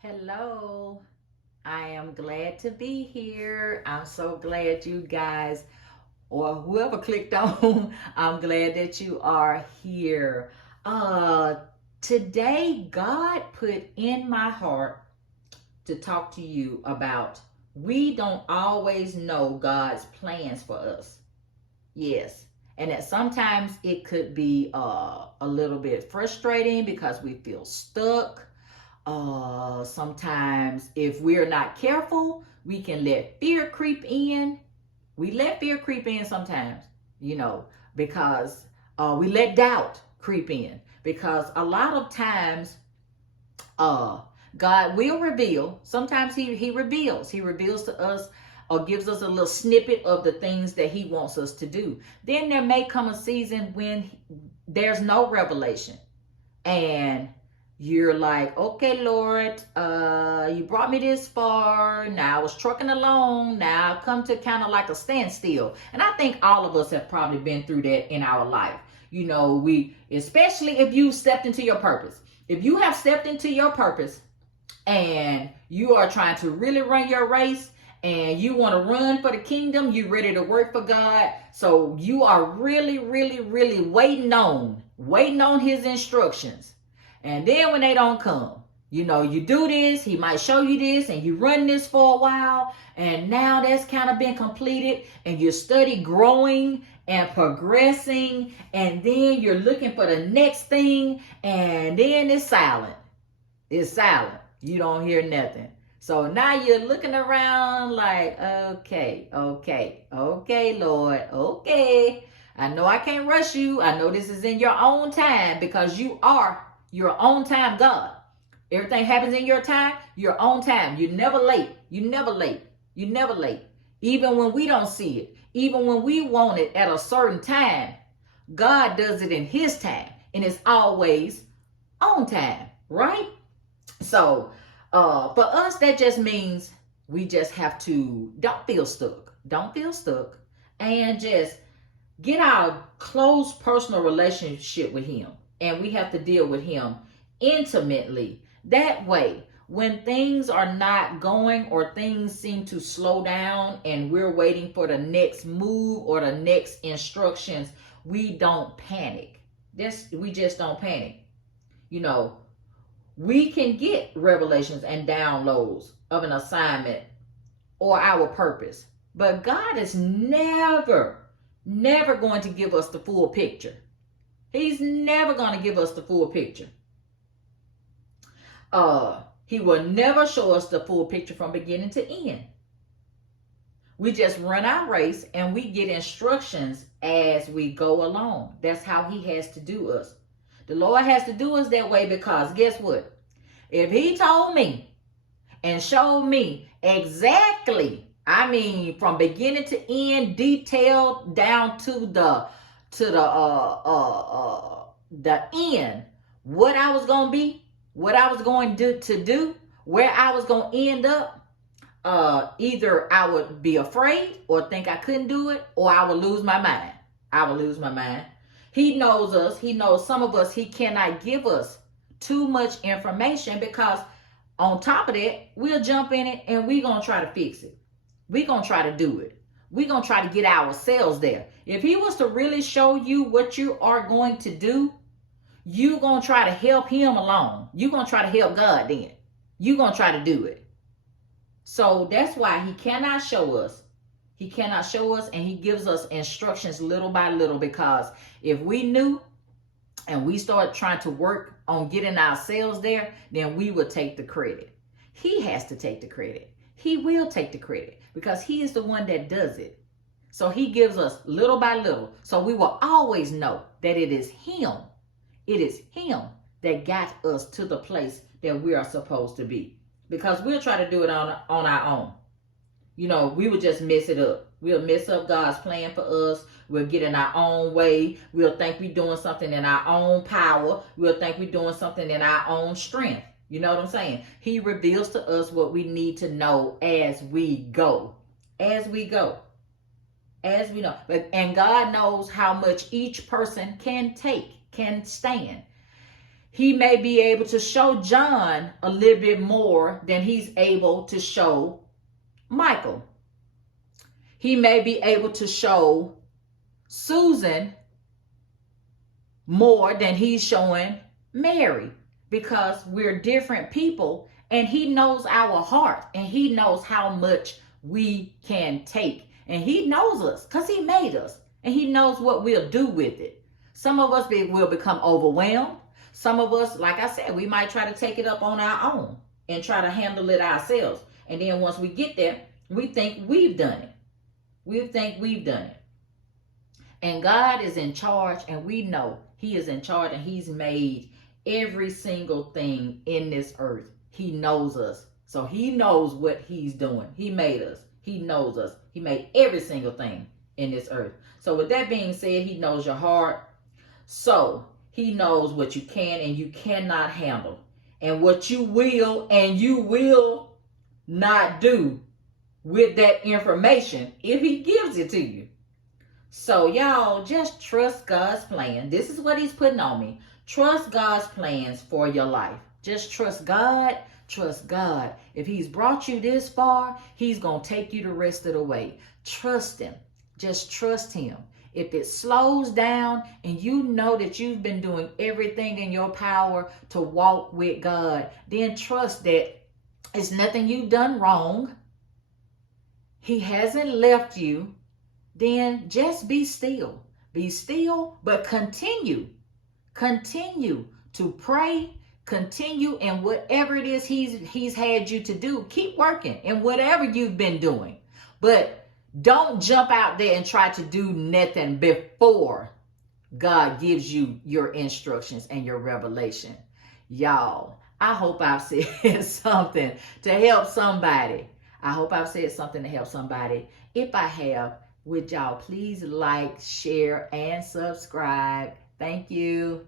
Hello, I am glad to be here. I'm so glad you guys or whoever clicked on, I'm glad that you are here. Uh Today God put in my heart to talk to you about we don't always know God's plans for us. Yes. And that sometimes it could be a little bit frustrating because we feel stuck. Sometimes if we're not careful, we can let fear creep in. We let fear creep in sometimes, you know, because we let doubt creep in. Because a lot of times, uh, God will reveal. Sometimes He reveals. He reveals to us or gives us a little snippet of the things that He wants us to do. Then there may come a season when there's no revelation and you're like, okay, Lord, you brought me this far. Now I was trucking along. Now I've come to kind of like a standstill. And I think all of us have probably been through that in our life. You know, especially if you stepped into your purpose. If you have stepped into your purpose and you are trying to really run your race and you want to run for the kingdom, you're ready to work for God. So you are really, really, really waiting on his instructions. And then when they don't come, you know, you do this, he might show you this, and you run this for a while, and now that's kind of been completed, and you study growing and progressing, and then you're looking for the next thing, and then it's silent. It's silent. You don't hear nothing. So now you're looking around like, okay, Lord, okay. I know I can't rush you. I know this is in your own time because you are your own time God. Everything happens in your time, your own time. You're never late. You never late. You never late. Even when we don't see it, even when we want it at a certain time, God does it in his time. And it's always on time, right? So for us, that just means we just have to don't feel stuck. Don't feel stuck. And just get our close personal relationship with him. And we have to deal with him intimately. That way, when things are not going or things seem to slow down and we're waiting for the next move or the next instructions, we don't panic. We just don't panic. You know, we can get revelations and downloads of an assignment or our purpose. But God is never going to give us the full picture. He's never going to give us the full picture. He will never show us the full picture from beginning to end. We just run our race and we get instructions as we go along. That's how he has to do us. The Lord has to do us that way because guess what? If he told me and showed me exactly, I mean, from beginning to end, detailed down to the end, what I was gonna be, what I was going to do, where I was gonna end up, either I would be afraid or think I couldn't do it, or I would lose my mind. I would lose my mind. He knows us. He knows some of us. He cannot give us too much information because on top of that, we'll jump in it and we're going to try to fix it. We're going to try to do it. We're going to try to get ourselves there. If he was to really show you what you are going to do, you're going to try to help him along. You're going to try to help God then. You're going to try to do it. So that's why he cannot show us. He cannot show us, and he gives us instructions little by little, because if we knew and we start trying to work on getting ourselves there, then we will take the credit. He has to take the credit. He will take the credit because he is the one that does it. So he gives us little by little. So we will always know that it is him. It is him that got us to the place that we are supposed to be. Because we'll try to do it on our own. You know, we would just mess it up. We'll mess up God's plan for us. We'll get in our own way. We'll think we're doing something in our own power. We'll think we're doing something in our own strength. You know what I'm saying? He reveals to us what we need to know as we go. As we go. As we know. And God knows how much each person can take, can stand. He may be able to show John a little bit more than he's able to show Michael. He may be able to show Susan more than he's showing Mary, because we're different people, and he knows our heart, and he knows how much we can take, and he knows us because he made us, and he knows what we'll do with it. Some of us will become overwhelmed. Some of us, like I said, we might try to take it up on our own and try to handle it ourselves, and then once we get there, we think we've done it. And God is in charge, and we know he is in charge, and he's made every single thing in this earth. He knows us. So he knows what he's doing. He made us. He knows us. He made every single thing in this earth. So with that being said, he knows your heart. So he knows what you can and you cannot handle, and what you will and you will not do with that information if he gives it to you. So y'all, just trust God's plan. This is what he's putting on me. Trust God's plans for your life. Just trust God. Trust God. If he's brought you this far, he's going to take you the rest of the way. Trust him. Just trust him. If it slows down and you know that you've been doing everything in your power to walk with God, then trust that it's nothing you've done wrong. He hasn't left you. Then just be still. Be still, but continue. Continue to pray. Continue in whatever it is he's had you to do. Keep working in whatever you've been doing. But don't jump out there and try to do nothing before God gives you your instructions and your revelation. Y'all, I hope I've said something to help somebody. If I have, would y'all please like, share, and subscribe? Thank you.